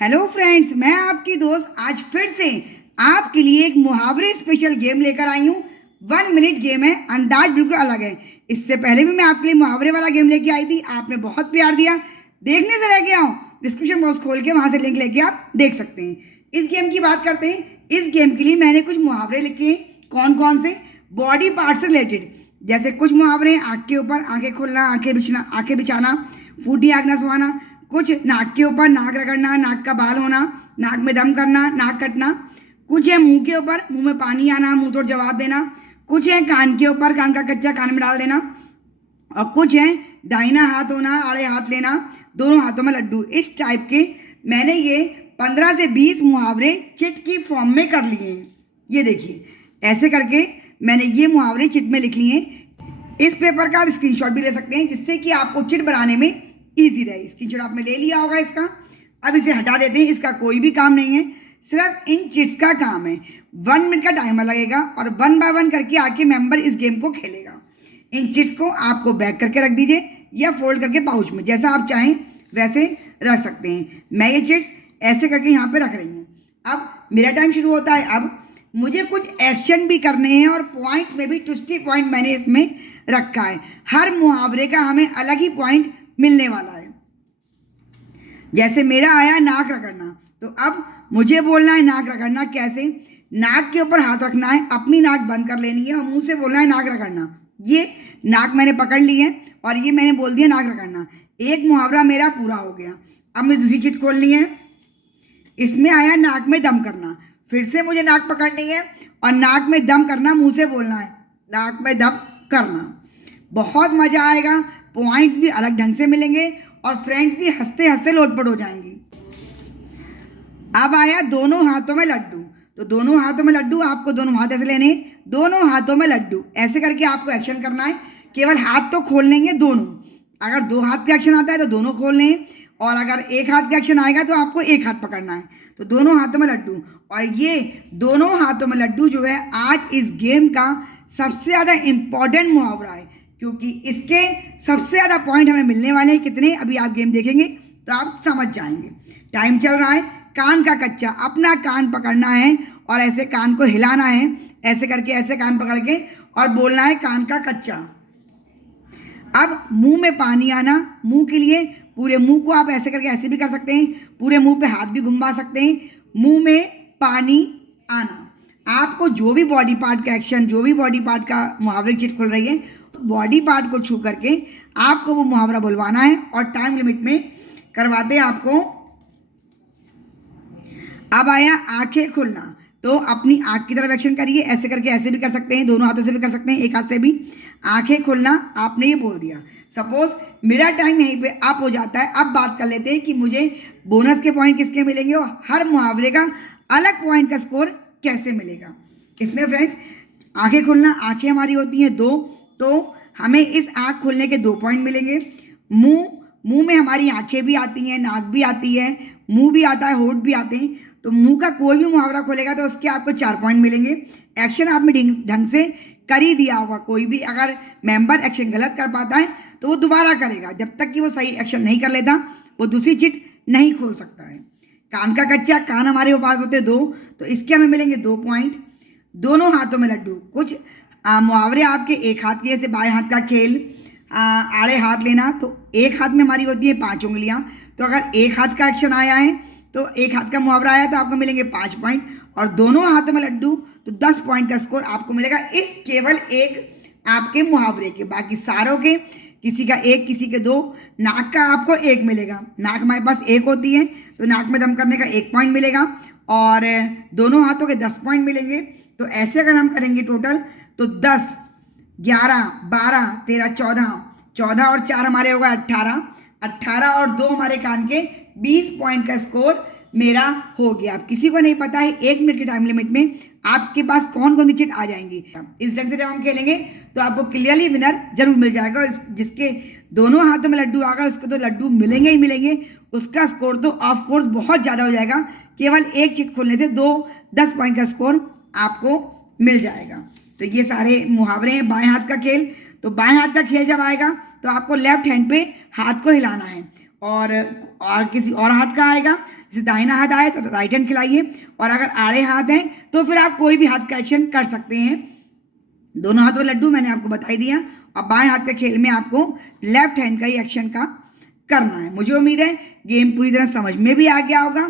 Hello friends, मैं आपकी दोस्त आज फिर से आपके लिए एक मुहावरे स्पेशल गेम लेकर आई हूँ। 1 मिनट गेम है, अंदाज बिल्कुल अलग है। इससे पहले भी मैं आपके लिए मुहावरे वाला गेम लेके आई थी, आपने बहुत प्यार दिया। देखने से रह गया हूँ, डिस्क्रिप्शन बॉक्स खोल के वहाँ से लिंक लेके आप देख सकते हैं। इस गेम की बात करते हैं। इस गेम के लिए मैंने कुछ मुहावरे लिखे हैं। कौन कौन से? बॉडी पार्ट से रिलेटेड, जैसे कुछ मुहावरे आँख के ऊपर आँखें खोलना, आँखें बिछाना, फूटी आँख न सुहाना। कुछ नाक के ऊपर नाक रगड़ना, नाक का बाल होना, नाक में दम करना, नाक कटना। कुछ है मुंह के ऊपर मुंह में पानी आना, मुंह तोड़ जवाब देना। कुछ है कान के ऊपर कान का कच्चा कान में डाल देना। और कुछ है दाहिना हाथ होना, आड़े हाथ लेना, दोनों हाथों में लड्डू। इस टाइप के मैंने ये 15 से 20 मुहावरे चिट की फॉर्म में कर लिए हैं। ये देखिए, ऐसे करके मैंने ये मुहावरे चिट में लिख लिए हैं। इस पेपर का आप स्क्रीनशॉट भी ले सकते हैं, जिससे कि आपको चिट बनाने में ईजी रहे। स्क्रीनशॉट आपने ले लिया होगा इसका। अब इसे हटा देते हैं, इसका कोई भी काम नहीं है, सिर्फ इन चिट्स का काम है। 1 मिनट का टाइमर लगेगा और 1 बाय 1 करके आके मेंबर इस गेम को खेलेगा। इन चिट्स को आपको बैक करके रख दीजिए या फोल्ड करके पाउच में, जैसा आप चाहें वैसे रख सकते हैं। मैं ये चिट्स ऐसे करके यहाँ पे रख रही हूँ। अब मेरा टाइम शुरू होता है। अब मुझे कुछ एक्शन भी करने हैं और पॉइंट्स में भी ट्विस्टी पॉइंट मैंने इसमें रखा है। हर मुहावरे का हमें अलग ही पॉइंट मिलने वाला है। जैसे मेरा आया नाक रगड़ना, तो अब मुझे बोलना है नाक रगड़ना कैसे। नाक के ऊपर हाथ रखना है, अपनी नाक बंद कर लेनी है और मुंह से बोलना है नाक रगड़ना। ये नाक मैंने पकड़ ली है और ये मैंने बोल दिया नाक रगड़ना। एक मुहावरा मेरा पूरा हो गया। अब मुझे दूसरी चिट खोलनी है। इसमें आया नाक में दम करना, फिर से मुझे नाक पकड़नी है और नाक में दम करना, मुंह से बोलना है नाक में दम करना। बहुत मज़ा आएगा, पॉइंट्स भी अलग ढंग से मिलेंगे और फ्रेंड्स भी हंसते हंसते लोटपोट हो जाएंगी। अब आया दोनों हाथों में लड्डू, तो दोनों हाथों में लड्डू आपको दोनों हाथ ऐसे लेने, दोनों हाथों में लड्डू ऐसे करके आपको एक्शन करना है। केवल हाथ तो खोल लेंगे दोनों। अगर 2 हाथ का एक्शन आता है तो दोनों खोल लें, और अगर 1 हाथ का एक्शन आएगा तो आपको 1 हाथ पकड़ना है। तो दोनों हाथों में लड्डू, और ये दोनों हाथों में लड्डू जो है आज इस गेम का सबसे ज़्यादा इम्पॉर्टेंट मुहावरा है, क्योंकि इसके सबसे ज़्यादा पॉइंट हमें मिलने वाले हैं। कितने, अभी आप गेम देखेंगे तो आप समझ जाएंगे। टाइम चल रहा है। कान का कच्चा, अपना कान पकड़ना है और ऐसे कान को हिलाना है, ऐसे करके ऐसे कान पकड़ के और बोलना है कान का कच्चा। अब मुंह में पानी आना, मुंह के लिए पूरे मुंह को आप ऐसे करके ऐसे भी कर सकते हैं, पूरे मुंह पे हाथ भी घुमा सकते हैं। मुंह में पानी आना, आपको जो भी बॉडी पार्ट का एक्शन, जो भी बॉडी पार्ट का मुहावरे की चिट खुल रही है, बॉडी पार्ट को छू करके आपको वो मुहावरा बुलवाना है और टाइम लिमिट में करवाते हैं आपको। अब आया आंखें खुलना, तो अपनी आंख की तरफ एक्शन करिए, ऐसे करके ऐसे भी कर सकते हैं, दोनों हाथों से भी कर सकते हैं, एक हाथ से भी। आंखें खुलना आपने ये बोल दिया। सपोज मेरा टाइम यहीं पे अप हो जाता है। अब बात कर लेते हैं कि मुझे बोनस के पॉइंट किसके मिलेंगे और हर मुहावरे का अलग पॉइंट का स्कोर कैसे मिलेगा। इसमें फ्रेंड्स, आंखें खुलना, आंखें हमारी होती हैं 2, तो हमें इस आँख खोलने के 2 पॉइंट मिलेंगे। मुंह में हमारी आंखें भी आती हैं, नाक भी आती है, मुंह भी आता है, होठ भी आते हैं, तो मुंह का कोई भी मुहावरा खोलेगा तो उसके आपको 4 पॉइंट मिलेंगे। एक्शन आपने ढंग से कर ही दिया होगा। कोई भी अगर मेंबर एक्शन गलत कर पाता है तो वो दोबारा करेगा, जब तक कि वो सही एक्शन नहीं कर लेता वो दूसरी चिट नहीं खोल सकता है। कान का कच्चा, कान हमारे पास होते हैं 2, तो इसके हमें मिलेंगे 2 पॉइंट। दोनों हाथों में लड्डू, कुछ मुहावरे आपके एक हाथ के, जैसे बाएं हाथ का खेल, आड़े हाथ लेना, तो एक हाथ में हमारी होती है 5 उंगलियां। तो अगर एक हाथ का एक्शन आया है तो एक हाथ का मुहावरा आया तो आपको मिलेंगे 5 पॉइंट, और दोनों हाथों में लड्डू तो 10 पॉइंट का स्कोर आपको मिलेगा इस केवल एक आपके मुहावरे के। बाकी सारों के किसी का 1, किसी के 2। नाक का आपको 1 मिलेगा, नाक हमारे पास 1 होती है, तो नाक में दम करने का 1 पॉइंट मिलेगा, और दोनों हाथों के 10 पॉइंट मिलेंगे। तो ऐसे अगर हम करेंगे टोटल तो 10, 11, 12, 13, 14 और 4 हमारे होगा 18 और 2 हमारे कान के 20 पॉइंट का स्कोर मेरा हो गया। अब किसी को नहीं पता है 1 मिनट के टाइम लिमिट में आपके पास कौन कौन सी चिट आ जाएंगी। इस ढंग से जब हम खेलेंगे तो आपको क्लियरली विनर जरूर मिल जाएगा। जिसके दोनों हाथों में लड्डू आ गए उसको तो लड्डू मिलेंगे ही मिलेंगे, उसका स्कोर तो ऑफ कोर्स बहुत ज़्यादा हो जाएगा। केवल एक चिट खोलने से 10 पॉइंट का स्कोर आपको मिल जाएगा। तो ये सारे मुहावरे हैं। बाएं हाथ का खेल, तो बाएं हाथ का खेल जब आएगा तो आपको लेफ्ट हैंड पे हाथ को हिलाना है और किसी और हाथ का आएगा, जैसे दाहिना हाथ आए तो राइट हैंड खिलाइए, और अगर आड़े हाथ हैं तो फिर आप कोई भी हाथ का एक्शन कर सकते हैं। दोनों हाथों में लड्डू मैंने आपको बता ही दिया। और बाएं हाथ के खेल में आपको लेफ्ट हैंड का ही एक्शन का करना है। मुझे उम्मीद है गेम पूरी तरह समझ में भी आ गया होगा